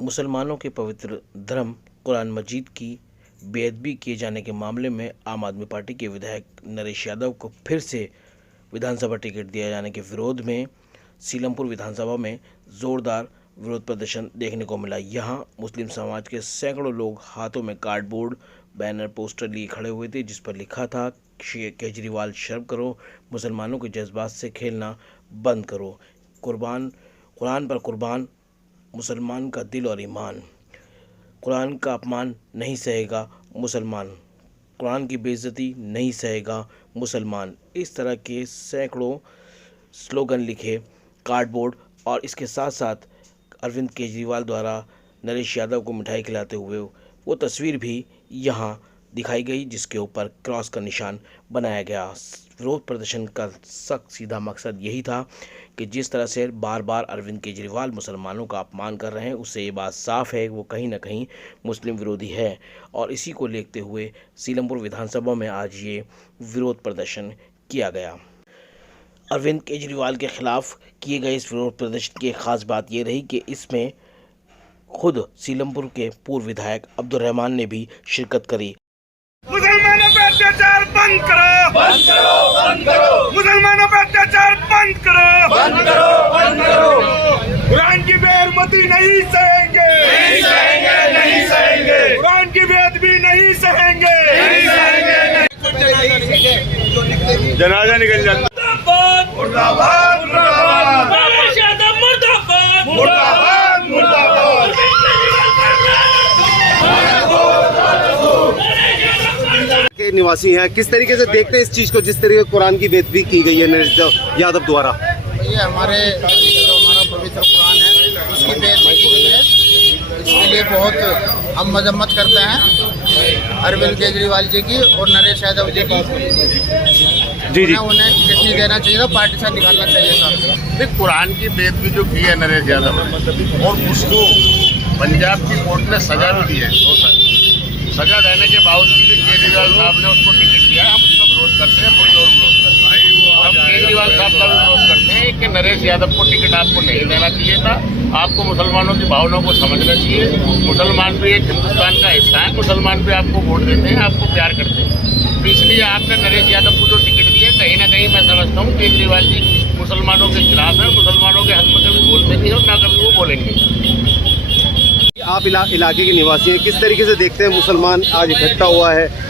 मुसलमानों के पवित्र धर्म कुरान मजीद की बेअदबी किए जाने के मामले में आम आदमी पार्टी के विधायक नरेश यादव को फिर से विधानसभा टिकट दिए जाने के विरोध में सीलमपुर विधानसभा में जोरदार विरोध प्रदर्शन देखने को मिला। यहां मुस्लिम समाज के सैकड़ों लोग हाथों में कार्डबोर्ड, बैनर, पोस्टर लिए खड़े हुए थे, जिस पर लिखा था, केजरीवाल शर्म करो, मुसलमानों के जज्बात से खेलना बंद करो, कुरान पर कुर्बान मुसलमान का दिल और ईमान, कुरान का अपमान नहीं सहेगा मुसलमान, कुरान की बेइज्जती नहीं सहेगा मुसलमान। इस तरह के सैकड़ों स्लोगन लिखे कार्डबोर्ड और इसके साथ साथ अरविंद केजरीवाल द्वारा नरेश यादव को मिठाई खिलाते हुए वो तस्वीर भी यहाँ दिखाई गई, जिसके ऊपर क्रॉस का निशान बनाया गया। विरोध प्रदर्शन का सख्त सीधा मकसद यही था कि जिस तरह से बार बार अरविंद केजरीवाल मुसलमानों का अपमान कर रहे हैं, उससे ये बात साफ है वो कहीं ना कहीं मुस्लिम विरोधी है। और इसी को लेते हुए सीलमपुर विधानसभा में आज ये विरोध प्रदर्शन किया गया। अरविंद केजरीवाल के खिलाफ किए गए इस विरोध प्रदर्शन की एक खास बात ये रही कि इसमें खुद सीलमपुर के पूर्व विधायक अब्दुल रहमान ने भी शिरकत करी। मुसलमानों पे अत्याचार बंद करो, बंद करो, बंद करो। मुसलमानों पे अत्याचार बंद करो, बंद करो, बंद करो। कुरान की बेहरमती नहीं सहेंगे, नहीं सहेंगे, नहीं सहेंगे। कुरान की बेअदबी नहीं सहेंगे, नहीं सहेंगे। जनाजा निकल जाता। मुर्दाबाद, मुर्दाबाद, मुर्दाबाद। नरेश यादव मुर्दाबाद, मुर्दाबाद, मुर्दाबाद। के निवासी हैं, किस तरीके से देखते हैं इस चीज को, जिस तरीके कुरान की बेइज्जती की गई है नरेश यादव द्वारा? ये हमारे जो हमारा पवित्र कुरान है उसकी बेइज्जती की गई है। इसके लिए बहुत हम मजम्मत करते हैं अरविंद केजरीवाल जी की और नरेश यादव जी की। जी उन्हें टिकट नहीं देना चाहिए था, पार्टी से निकालना चाहिए था। कुरान की बेइज्जती जो की है नरेश यादव और उसको पंजाब की कोर्ट ने सजा भी दी है। सजा देने के बावजूद भी केजरीवाल साहब ने उसको टिकट दिया है। हम उसका विरोध करते हैं, कोई और विरोध करते हैं। हम केजरीवाल साहब का भी विरोध करते हैं कि नरेश यादव को टिकट आपको नहीं देना चाहिए था। आपको मुसलमानों की भावनाओं को समझना चाहिए। मुसलमान भी एक हिंदुस्तान का हिस्सा है। मुसलमान भी आपको वोट देते हैं, आपको प्यार करते हैं। तो इसलिए आपने नरेश यादव को जो टिकट दिया, कहीं ना कहीं मैं समझता हूँ केजरीवाल जी मुसलमानों के खिलाफ है। मुसलमानों के हक में कभी बोलते नहीं और ना कभी वो बोलेंगे। आप इलाके के निवासी हैं, किस तरीके से देखते हैं मुसलमान आज इकट्ठा हुआ है?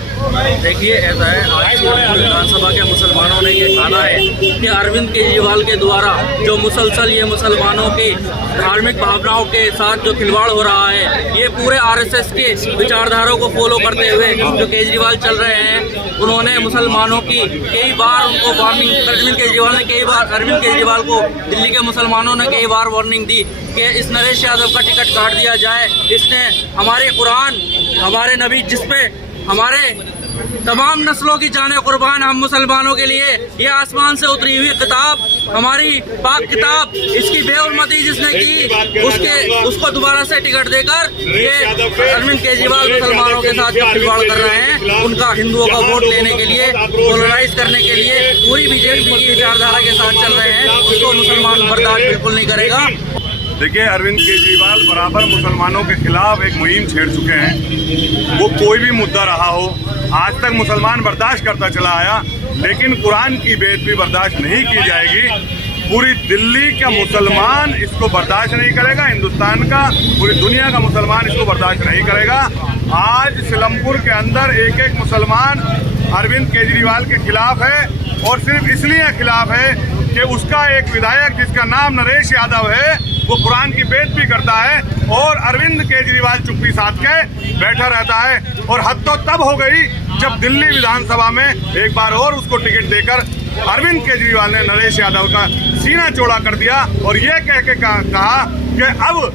देखिए, ऐसा है, आज सीलमपुर विधानसभा के मुसलमानों ने ये ठाना है कि अरविंद केजरीवाल के द्वारा जो मुसलसल ये मुसलमानों की धार्मिक भावनाओं के साथ जो खिलवाड़ हो रहा है, ये पूरे आरएसएस के विचारधारा को फॉलो करते हुए जो केजरीवाल चल रहे हैं, उन्होंने मुसलमानों की कई बार उनको वार्निंग, अरविंद केजरीवाल ने कई बार अरविंद केजरीवाल को दिल्ली के मुसलमानों ने कई बार वार्निंग दी कि इस नरेश यादव का टिकट काट दिया जाए। इसने हमारे कुरान, हमारे नबी, जिसपे हमारे तमाम नस्लों की जाने कुर्बान, हम मुसलमानों के लिए ये आसमान से उतरी हुई किताब, हमारी पाक किताब, इसकी बेहुरमती जिसने की, उसको दोबारा से टिकट देकर ये अरविंद केजरीवाल मुसलमानों के साथ जो खिलवाड़ कर रहे हैं, उनका हिंदुओं का वोट लेने के लिए, पोलराइज करने के लिए पूरी बीजेपी की विचारधारा के साथ चल रहे हैं। उसको मुसलमान बर्दाश्त बिल्कुल नहीं करेगा। देखिए, अरविंद केजरीवाल बराबर मुसलमानों के खिलाफ एक मुहिम छेड़ चुके हैं। वो कोई भी मुद्दा रहा हो, आज तक मुसलमान बर्दाश्त करता चला आया, लेकिन कुरान की बेइज्जती बर्दाश्त नहीं की जाएगी। पूरी दिल्ली का मुसलमान इसको बर्दाश्त नहीं करेगा, हिंदुस्तान का, पूरी दुनिया का मुसलमान इसको बर्दाश्त नहीं करेगा। आज सीलमपुर के अंदर एक एक मुसलमान अरविंद केजरीवाल के खिलाफ है और सिर्फ इसलिए खिलाफ है कि उसका एक विधायक जिसका नाम नरेश यादव है वो कुरान की बेइज्जती करता है और अरविंद केजरीवाल चुप्पी साध के बैठा रहता है। और हद तो तब हो गई जब दिल्ली विधानसभा में एक बार और उसको टिकट देकर अरविंद केजरीवाल ने नरेश यादव का सीना चौड़ा कर दिया और ये कह के कहा कि अब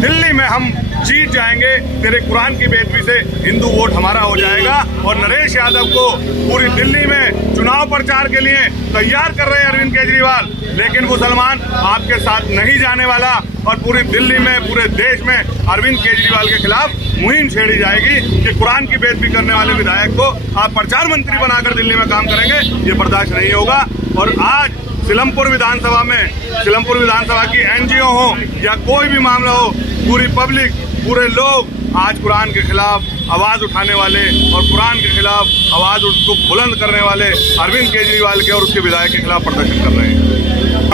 दिल्ली में हम जीत जाएंगे, तेरे कुरान की बेइज्जती से हिंदू वोट हमारा हो जाएगा। और नरेश यादव को पूरी दिल्ली में चुनाव प्रचार के लिए तैयार कर रहे हैं अरविंद केजरीवाल, लेकिन मुसलमान आपके साथ नहीं जाने वाला और पूरी दिल्ली में, पूरे देश में अरविंद केजरीवाल के खिलाफ मुहिम छेड़ी जाएगी कि कुरान की बेइज्जती करने वाले विधायक को आप प्रचार मंत्री बनाकर दिल्ली में काम करेंगे, ये बर्दाश्त नहीं होगा। और आज सीलमपुर विधानसभा में, सीलमपुर विधानसभा की एनजीओ हो या कोई भी मामला हो, पूरी पब्लिक, पूरे लोग आज कुरान के खिलाफ आवाज़ उठाने वाले और कुरान के खिलाफ आवाज़ उसको बुलंद करने वाले अरविंद केजरीवाल के और उसके विधायक के खिलाफ प्रदर्शन कर रहे हैं।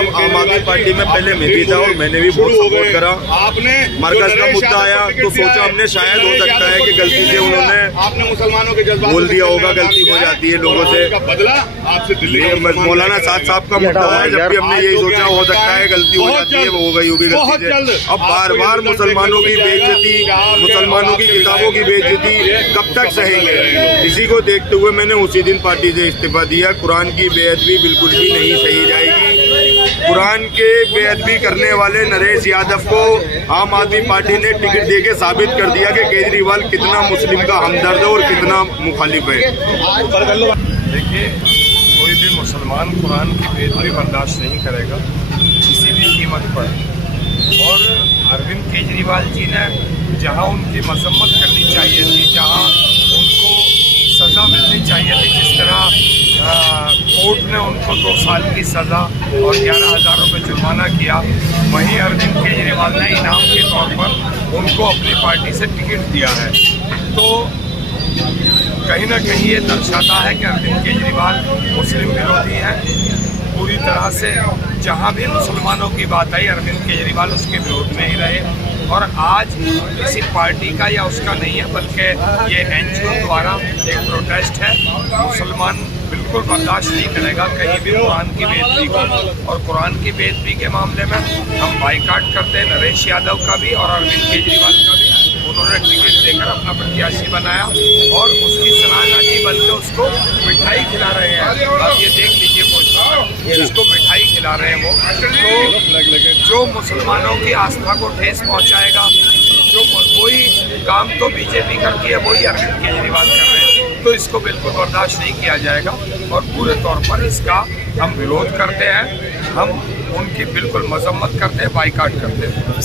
आम आदमी पार्टी में पहले मैं भी था और मैंने भी बहुत सपोर्ट करा। आपने मरकज का मुद्दा आया तो सोचा हमने शायद हो सकता है कि गलती से उन्होंने आपने मुसलमानों के जज्बात बोल दिया होगा, गलती हो जाती है लोगों से। बदला आपसे दिल्ली मौलाना साहब का मुद्दा है, जब भी हमने यही सोचा हो सकता है गलती हो जाती है, वो हो गई होगी गलती से। अब बार बार मुसलमानों की बेइज्जती, मुसलमानों की किताबों की बेइज्जती कब तक सहेंगे? इसी को देखते हुए मैंने उसी दिन पार्टी से इस्तीफा दिया। कुरान की बेअदबी बिल्कुल भी नहीं सही जाएगी। कुरान के बेअदबी करने वाले नरेश यादव को आम आदमी पार्टी ने टिकट देके साबित कर दिया कि केजरीवाल कितना मुस्लिम का हमदर्द है और कितना मुखालिफ है। देखिए, कोई भी मुसलमान कुरान की बेअदबी बर्दाश्त नहीं करेगा किसी भी कीमत पर। और अरविंद केजरीवाल जी ने जहां उनकी मजम्मत करनी चाहिए थी, जहां उनको सज़ा मिलनी चाहिए थी, जिस तरह कोर्ट ने उनको 2 साल की सज़ा और 11,000 रुपये जुर्माना किया, वहीं अरविंद केजरीवाल ने इनाम के तौर पर उनको अपनी पार्टी से टिकट दिया है। तो कहीं ना कहीं ये दर्शाता है कि अरविंद केजरीवाल मुस्लिम विरोधी हैं पूरी तरह से। जहां भी मुसलमानों की बात आई, अरविंद केजरीवाल उसके विरोध में ही रहे। और आज किसी पार्टी का या उसका नहीं है, बल्कि ये NGO द्वारा एक प्रोटेस्ट है। मुसलमान बिल्कुल बर्दाश्त नहीं करेगा कहीं भी कुरान की बेइज्जती को। और कुरान की बेइज्जती के मामले में हम बाइकाट करते हैं नरेश यादव का भी और अरविंद केजरीवाल का भी। उन्होंने टिकट देकर अपना प्रत्याशी बनाया और उसकी सराहना की, बल्कि उसको मिठाई खिला रहे हैं। आप ये देख लीजिए, जिसको मिठाई खिला रहे हैं वो, तो जो मुसलमानों की आस्था को ठेस पहुंचाएगा, जो वही काम तो बीजेपी करती है वही अरविंद केजरीवाल कर रहे हैं। तो इसको बिल्कुल बर्दाश्त नहीं किया जाएगा और पूरे तौर पर इसका हम विरोध करते हैं। हम उनकी बिल्कुल मजम्मत करते हैं, बाइकाट करते हैं।